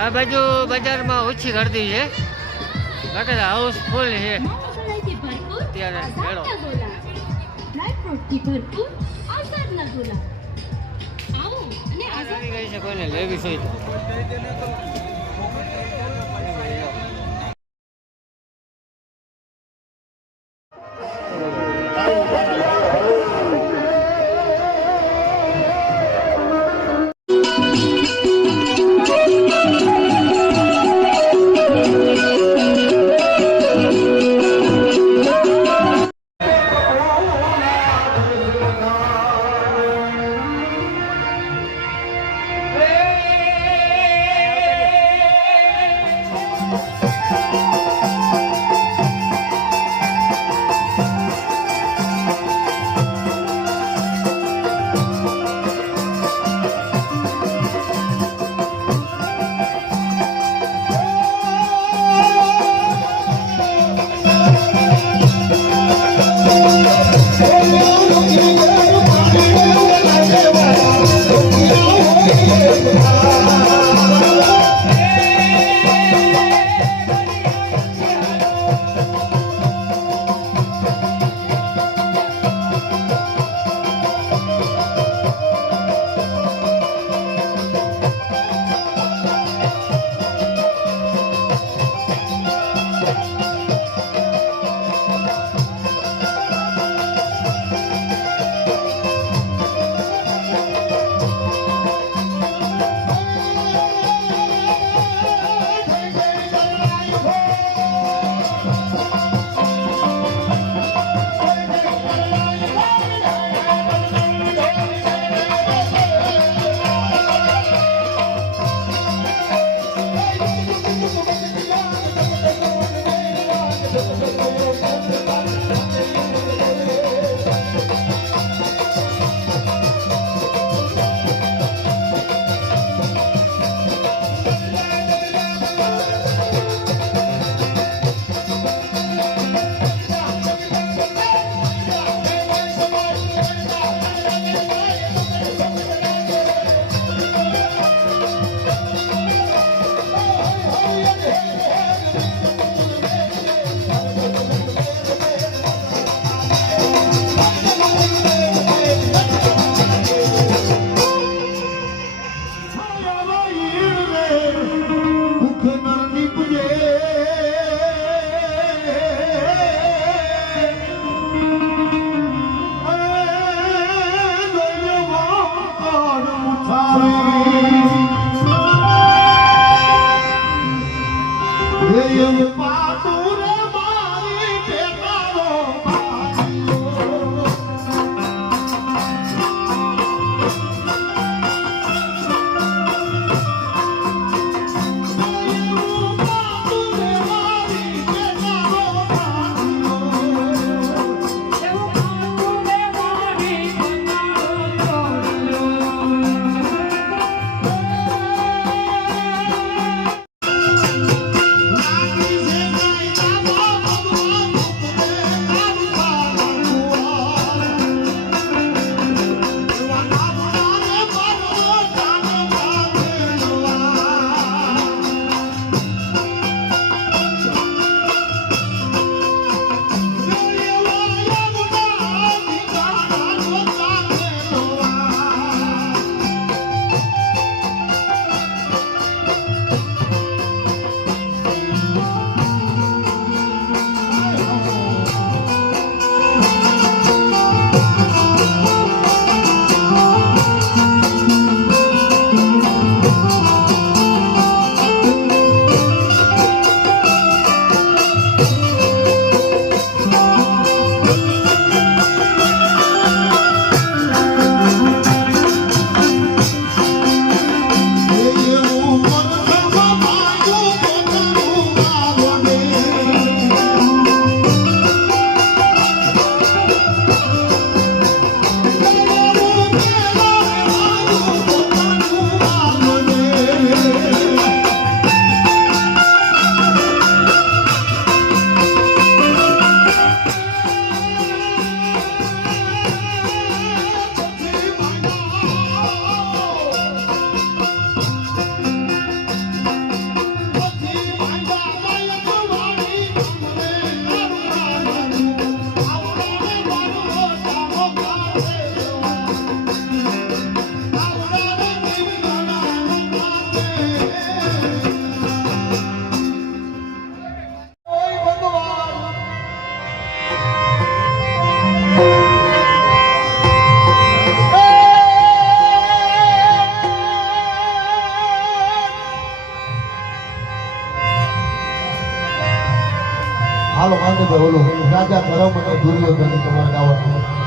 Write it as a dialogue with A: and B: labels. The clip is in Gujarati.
A: આ બાજુ બજારમાં ઓછી ગરદી છે. બાકી હાઉસ ફૂલ છે. અત્યારે મેળો.
B: આવી
A: ગઈ છે કોઈને લેવી હોય હાલો માંડભાઈ ઓલો રાજા ધર્મ અને દુર્યોધન તમારે ગાવાનું